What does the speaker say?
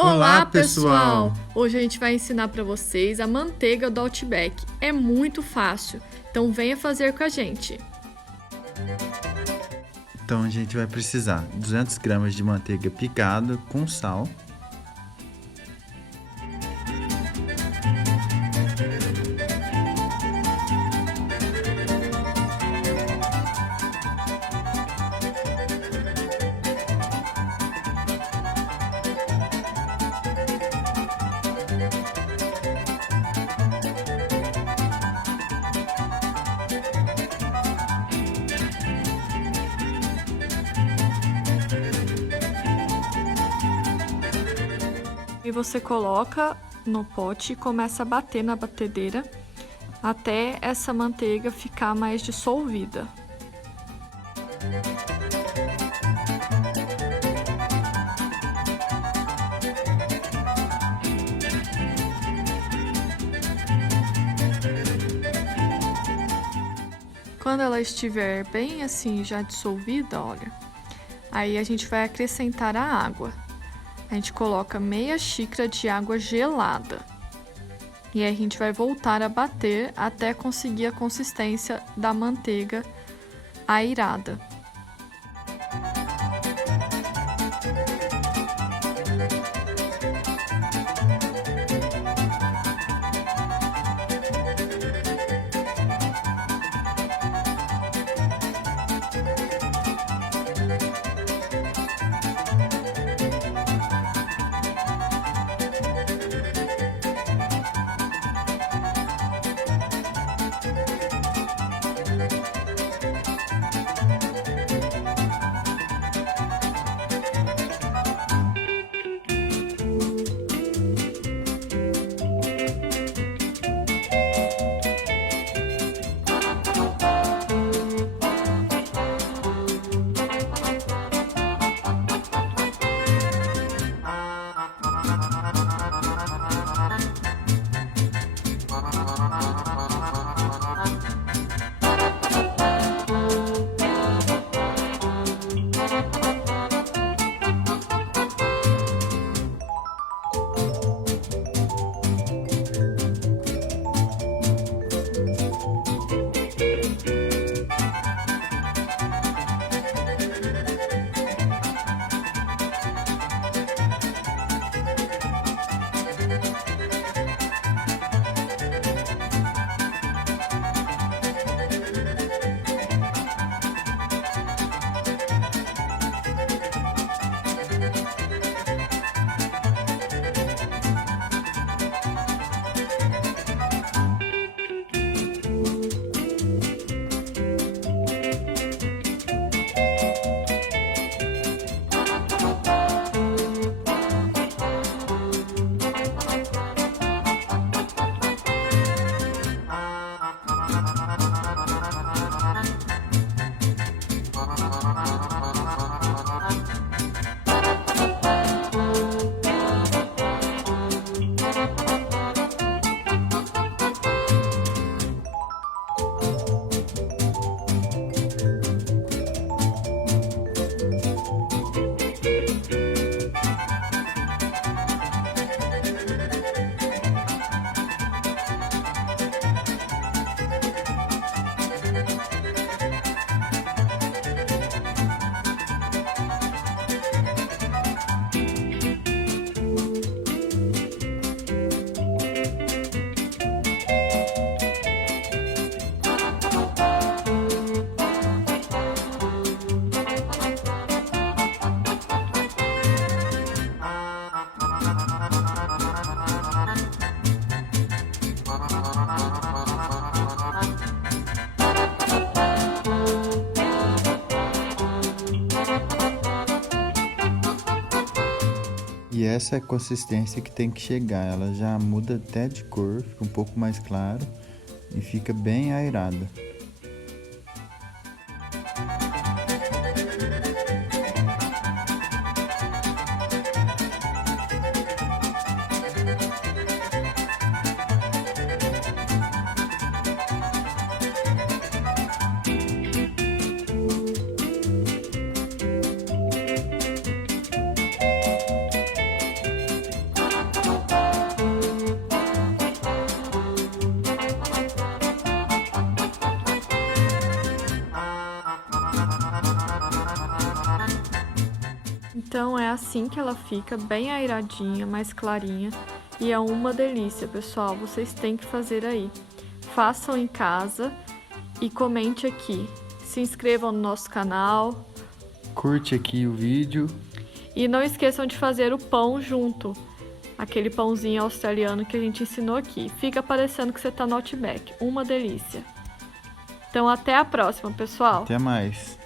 Olá, pessoal! Hoje a gente vai ensinar para vocês a manteiga do Outback. É muito fácil, então venha fazer com a gente. Então a gente vai precisar 200 gramas de manteiga picada com sal, E você coloca no pote e começa a bater na batedeira até essa manteiga ficar mais dissolvida. Quando ela estiver bem assim já dissolvida, olha, aí a gente vai acrescentar a água. A gente coloca meia xícara de água gelada. E aí a gente vai voltar a bater até conseguir a consistência da manteiga airada. e essa é a consistência que tem que chegar. Ela já muda até de cor, fica um pouco mais claro e fica bem airada. Então é assim que ela fica, bem airadinha, mais clarinha. E é uma delícia, pessoal. Vocês têm que fazer aí. Façam em casa e comente aqui. Se inscrevam no nosso canal. Curte aqui o vídeo. E não esqueçam de fazer o pão junto. Aquele pãozinho australiano que a gente ensinou aqui. Fica parecendo que você está no Outback. Uma delícia. Então até a próxima, pessoal. Até mais.